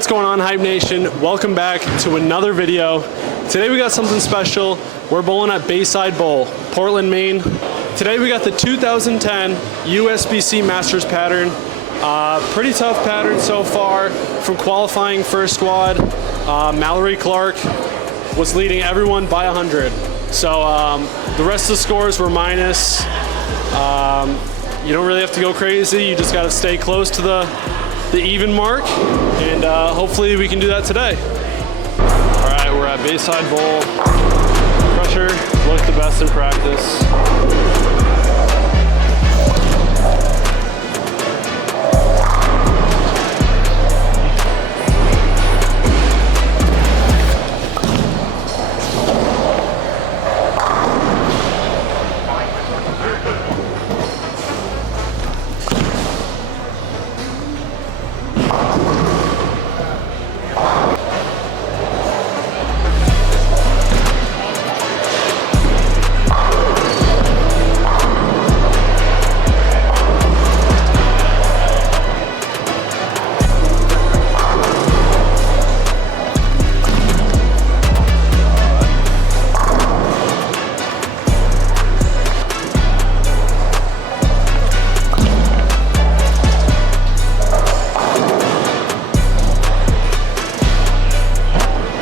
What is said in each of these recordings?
What's going on, Hype Nation? Welcome back to another video. Today we got something special. We're bowling at Bayside Bowl, Portland, Maine. Today we got the 2010 USBC Masters pattern. Pretty tough pattern so far. From qualifying first squad, Mallory Clark was leading everyone by 100. So the rest of the scores were minus. You don't really have to go crazy. You just got to stay close to the even mark, and hopefully we can do that today. All right, we're at Bayside Bowl. Crusher looked the best in practice.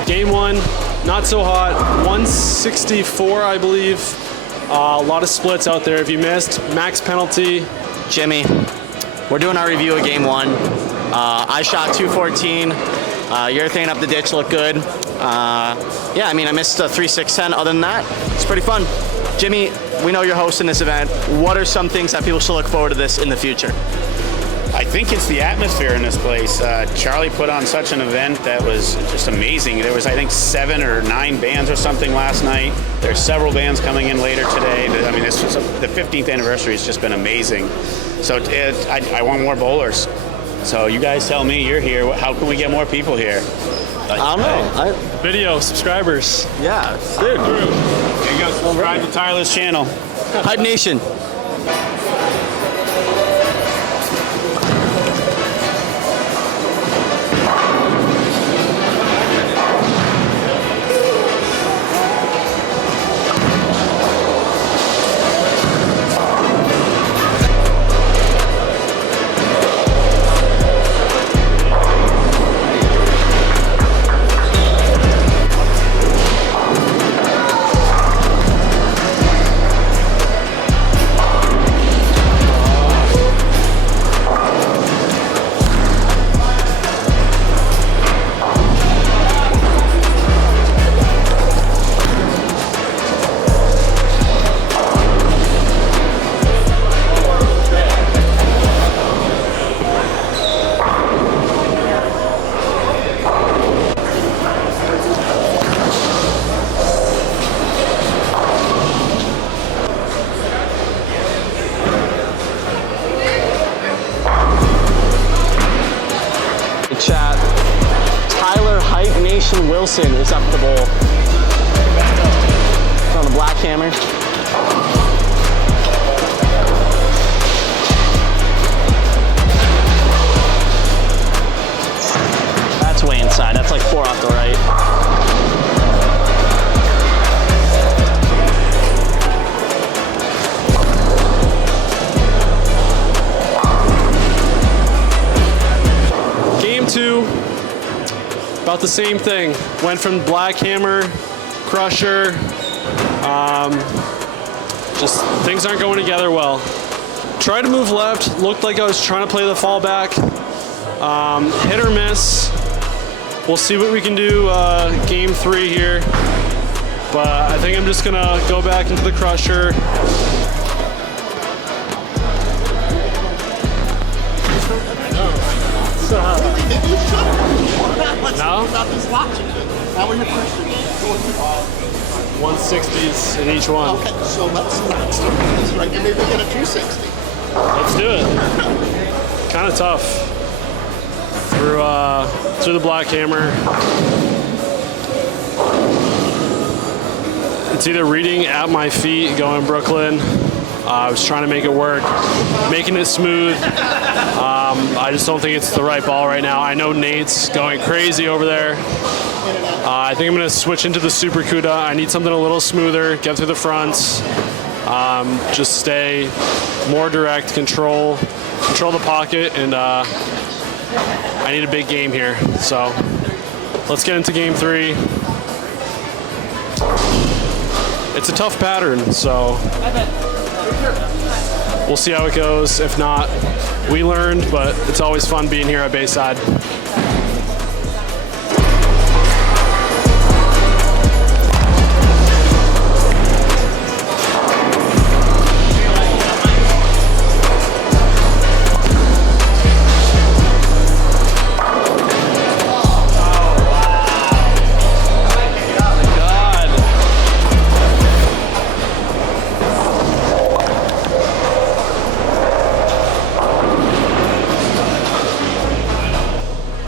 Game one, not so hot, 164, I believe. A lot of splits out there. If you missed, max penalty. Jimmy, we're doing our review of game one. I shot 214. Your thing up the ditch looked good. Yeah, I mean, I missed a 3-6-10. Other than that, it's pretty fun. Jimmy, we know you're hosting this event. What are some things that people should look forward to this in the future? I think it's the atmosphere in this place. Charlie put on such an event that was just amazing. There was, I think, 7 or 9 bands or something last night. There's several bands coming in later today. I mean, this was the 15th anniversary has just been amazing. So I want more bowlers. So you guys tell me, you're here. How can we get more people here? I don't know. Video, subscribers. Yeah, dude. There you go. Subscribe to Tyler's channel. Hype Nation. Chat. Tyler Hype Nation Wilson is up the bowl. It's on the black hammer. That's way inside. That's like 4 off the right. Two, about the same thing. Went from black hammer, crusher. Just things aren't going together well. Tried to move left, looked like I was trying to play the fallback. Hit or miss. We'll see what we can do game 3 here. But I think I'm just gonna go back into the crusher. No? 160s in each one. Okay, so let's right, maybe get a 260. Let's do it. Kind of tough. Through the black hammer. It's either reading at my feet, going Brooklyn, I was trying to make it work, making it smooth. I just don't think it's the right ball right now. I know Nate's going crazy over there. I think I'm going to switch into the Super CUDA. I need something a little smoother, get through the fronts, just stay more direct, control the pocket, and I need a big game here. So let's get into game 3. It's a tough pattern, so we'll see how it goes. If not, we learned, but it's always fun being here at Bayside.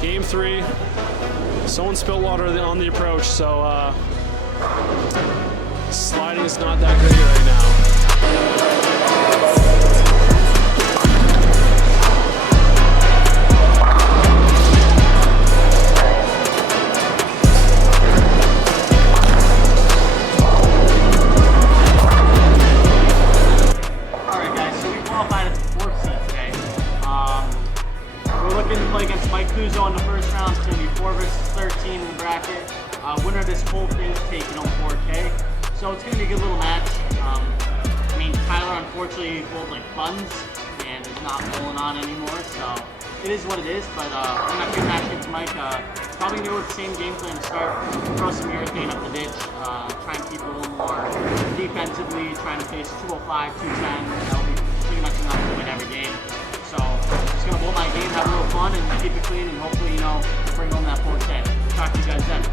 Game 3, someone spilled water on the approach, so sliding is not that great right now. Alright guys, so we qualified at the 4th seed today. We're looking to play against Mike Kuzo in the first round. It's going to be 4 versus 13 in the bracket. Winner of this whole thing is taking home 4K. So it's going to be a good little match. I mean, Tyler unfortunately rolled like buns and is not rolling on anymore, so it is what it is. But we're going to have a good match against Mike. Probably going to go with the same game plan to start. Throw some urethane up the ditch. Try and keep it a little more defensively. Trying to face 205, 210. That'll be pretty much enough to win every game. So just going to blow my game, have a little fun, and keep it clean, and hopefully, bring home that 4K. Talk to you guys then.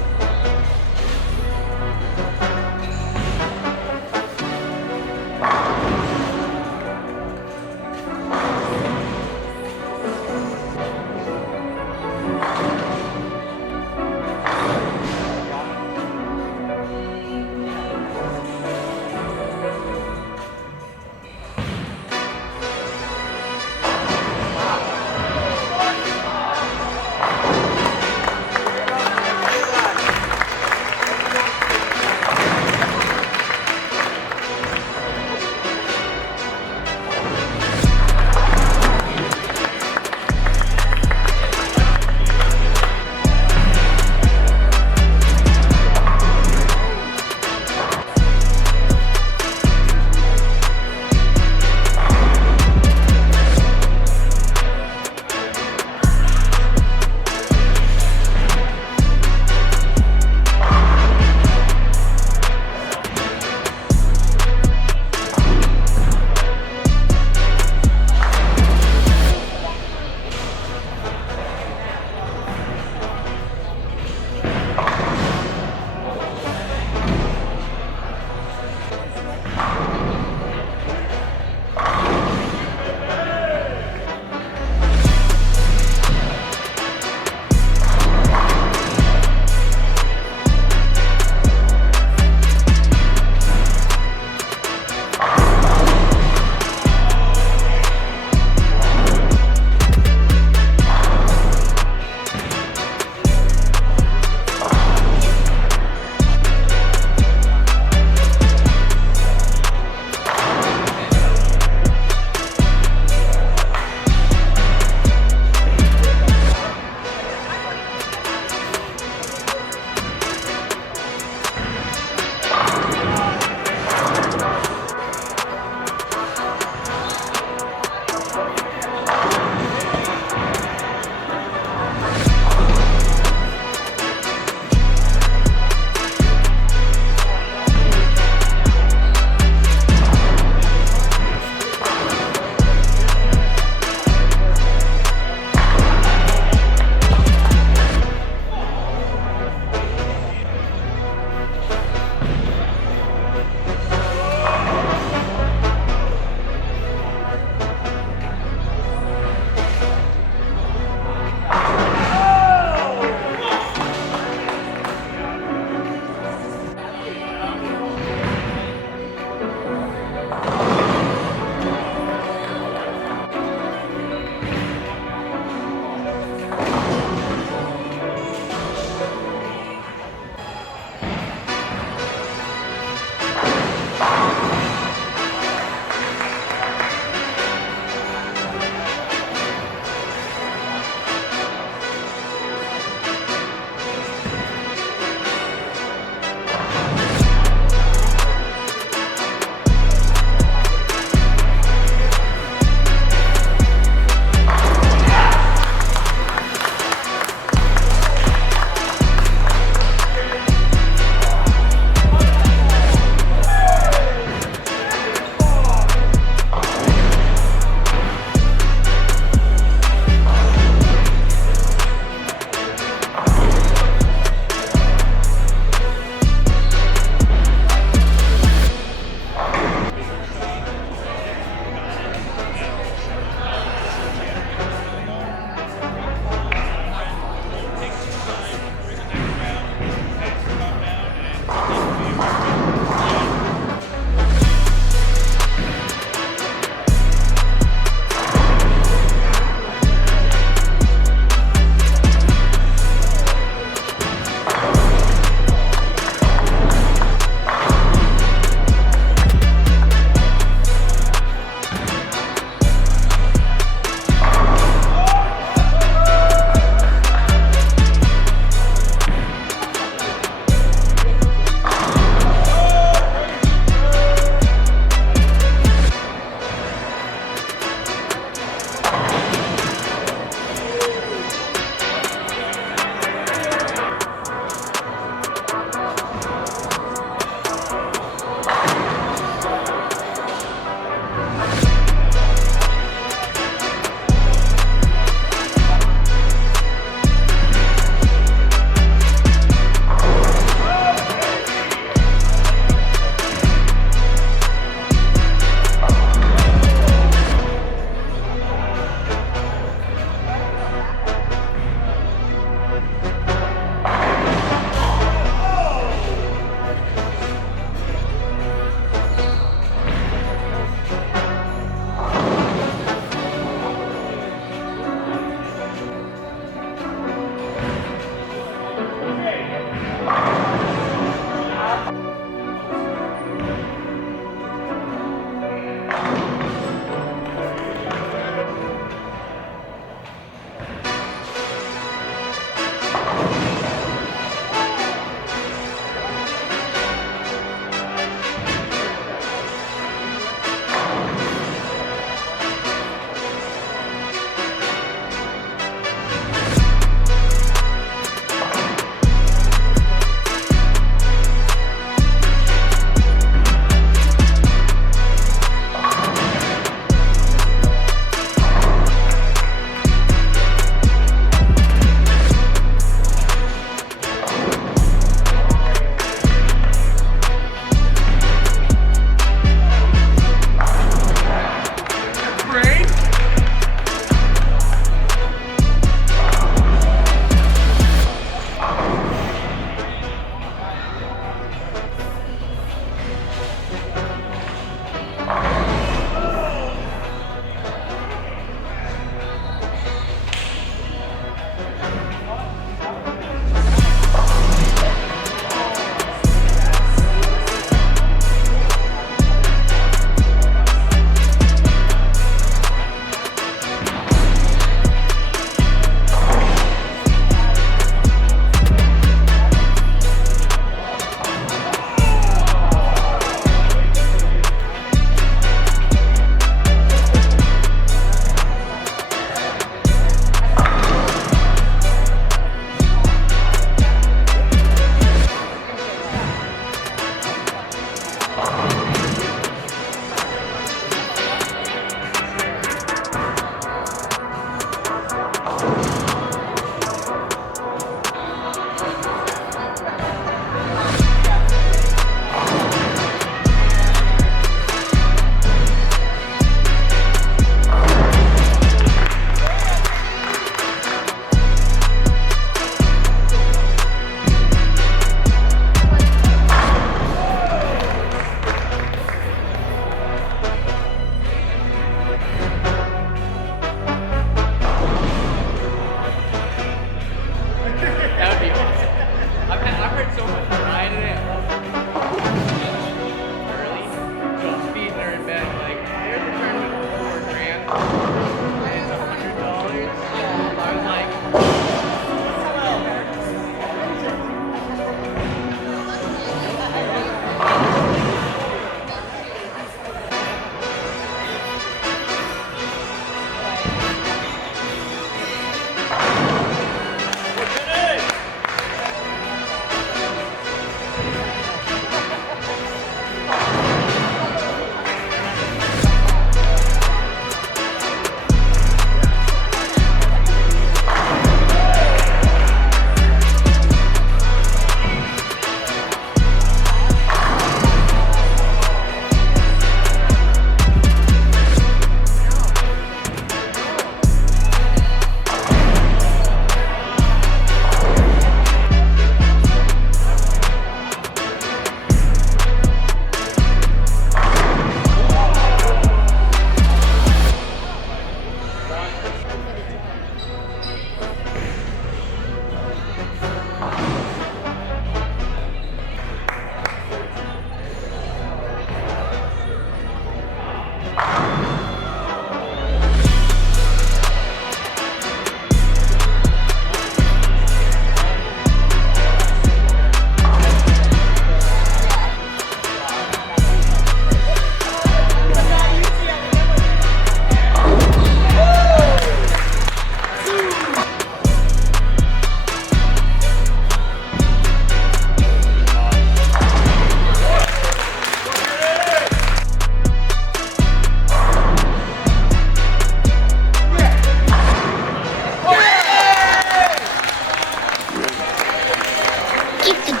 Keep the